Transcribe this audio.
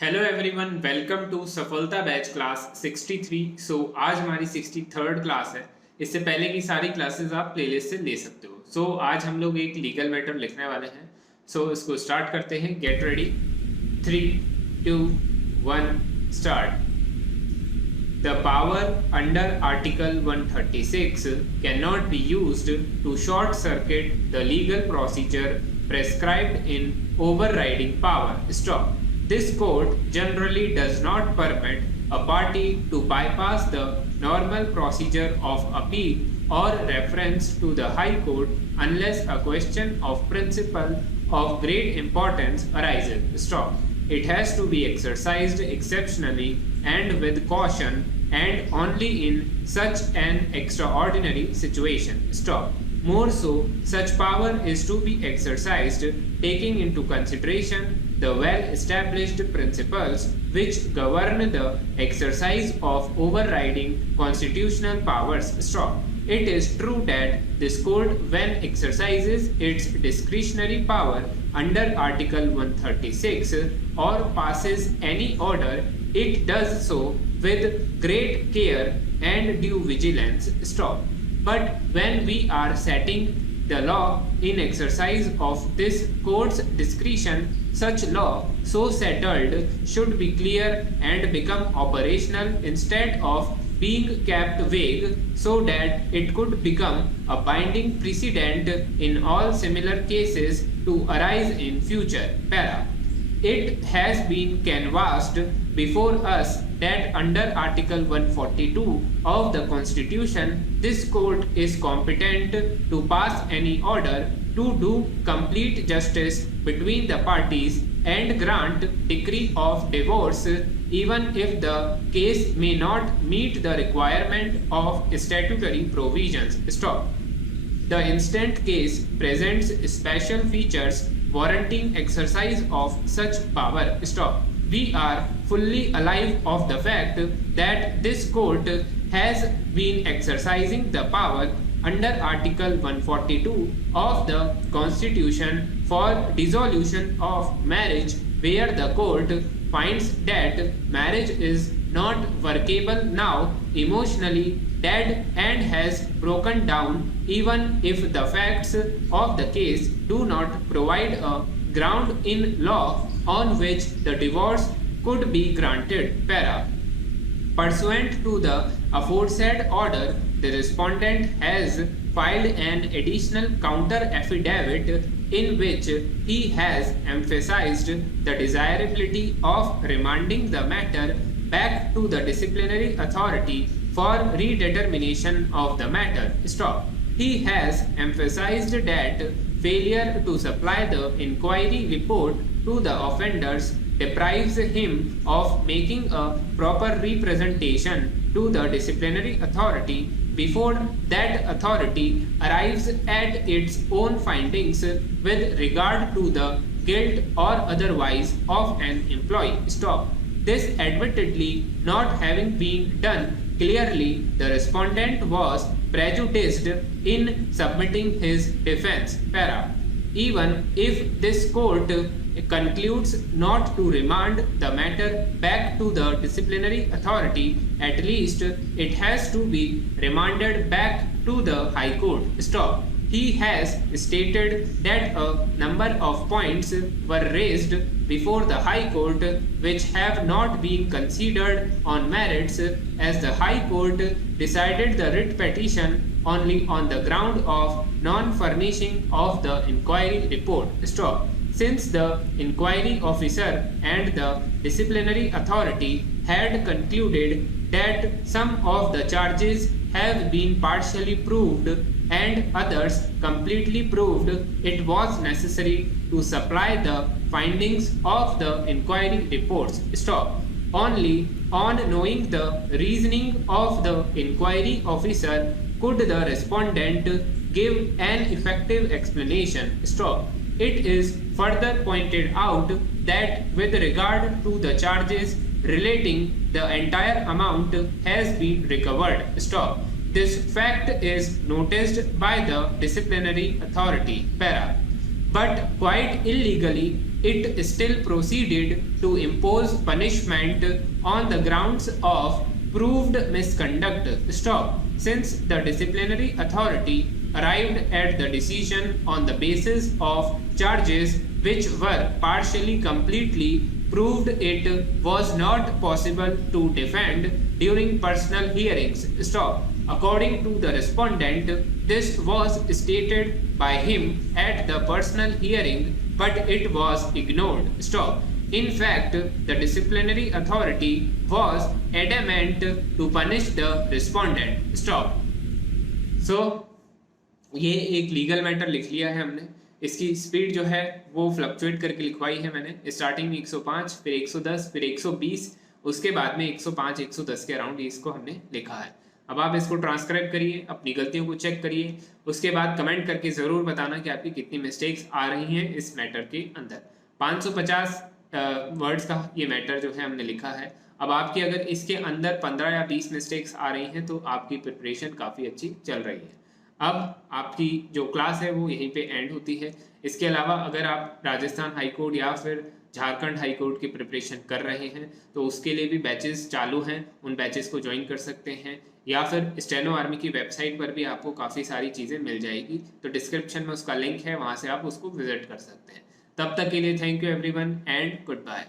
Hello everyone, welcome to सफलता batch class 63। आज हमारी 63rd क्लास है। इससे पहले की सारी क्लासेस आप प्लेलिस्ट से ले सकते हो। आज हम लोग एक लीगल मैटर लिखने वाले हैं। इसको स्टार्ट करते हैं। Get ready. 3, 2, 1 start. The power under Article 136 cannot be used to short circuit the legal procedure prescribed in overriding power. Stop. This court generally does not permit a party to bypass the normal procedure of appeal or reference to the High Court unless a question of principle of great importance arises. Stop. It has to be exercised exceptionally and with caution and only in such an extraordinary situation. Stop. More so, such power is to be exercised taking into consideration the well-established principles which govern the exercise of overriding constitutional powers. Stop. It is true that this court, when exercises its discretionary power under Article 136 or passes any order, it does so with great care and due vigilance. Stop. But when we are setting the law in exercise of this court's discretion, such law so settled should be clear and become operational instead of being kept vague so that it could become a binding precedent in all similar cases to arise in future. Para. It has been canvassed before us that under Article 142 of the Constitution, this court is competent to pass any order to do complete justice between the parties and grant decree of divorce even if the case may not meet the requirement of statutory provisions. Stop. The instant case presents special features warranting exercise of such power. Stop. We are fully alive of the fact that this court has been exercising the power under Article 142 of the Constitution for dissolution of marriage, where the court finds that marriage is not workable now, emotionally dead, and has broken down, even if the facts of the case do not provide a ground in law on which the divorce could be granted. Para. Pursuant to the aforesaid order, the respondent has filed an additional counter affidavit in which he has emphasized the desirability of remanding the matter back to the disciplinary authority for redetermination of the matter. Stop. He has emphasized that failure to supply the inquiry report to the offenders deprives him of making a proper representation to the disciplinary authority before that authority arrives at its own findings with regard to the guilt or otherwise of an employee. Stop. This admittedly not having been done clearly, the respondent was prejudiced in submitting his defense. Para. Even if this court concludes not to remand the matter back to the disciplinary authority, at least it has to be remanded back to the High Court. Stop. He has stated that a number of points were raised before the High Court which have not been considered on merits, as the High Court decided the writ petition only on the ground of non-furnishing of the inquiry report. Stop. Since the inquiry officer and the disciplinary authority had concluded that some of the charges have been partially proved and others completely proved, it was necessary to supply the findings of the inquiry reports. Stop. Only on knowing the reasoning of the inquiry officer could the respondent give an effective explanation. Stop. It is further pointed out that with regard to the charges relating, the entire amount has been recovered. Stop. This fact is noticed by the disciplinary authority. Para. But quite illegally, it still proceeded to impose punishment on the grounds of proved misconduct. Stop. Since the disciplinary authority arrived at the decision on the basis of charges which were partially completely proved, it was not possible to defend during personal hearings. Stop. According to the respondent, this was stated by him at the personal hearing, but it was ignored. Stop. In fact, the disciplinary authority was adamant to punish the respondent. Stop. So, ये एक legal matter लिख लिया है हमने. इसकी speed जो है वो फ्लक्चुएट करके लिखवाई है मैंने. स्टार्टिंग में 105, फिर 110, फिर 120, उसके बाद में 105, 110 के अराउंड इसको हमने लिखा है. अब आप इसको ट्रांसक्राइब करिए, अपनी गलतियों को चेक करिए, उसके बाद कमेंट करके ज़रूर बताना कि आपकी कितनी मिस्टेक्स आ रही हैं इस मैटर के अंदर. 550 वर्ड्स का ये मैटर जो है हमने लिखा है. अब आपकी अगर इसके अंदर 15 या 20 मिस्टेक्स आ रही हैं तो आपकी प्रिपरेशन काफ़ी अच्छी चल रही है. अब आपकी जो क्लास है वो यहीं पे एंड होती है. इसके अलावा अगर आप राजस्थान हाई कोर्ट या फिर झारखंड हाई कोर्ट की प्रिपरेशन कर रहे हैं तो उसके लिए भी बैचेस चालू हैं, उन बैचेस को ज्वाइन कर सकते हैं, या फिर स्टेनो आर्मी की वेबसाइट पर भी आपको काफ़ी सारी चीज़ें मिल जाएगी. तो डिस्क्रिप्शन में उसका लिंक है, वहाँ से आप उसको विजिट कर सकते हैं. तब तक के लिए thank you everyone and good bye.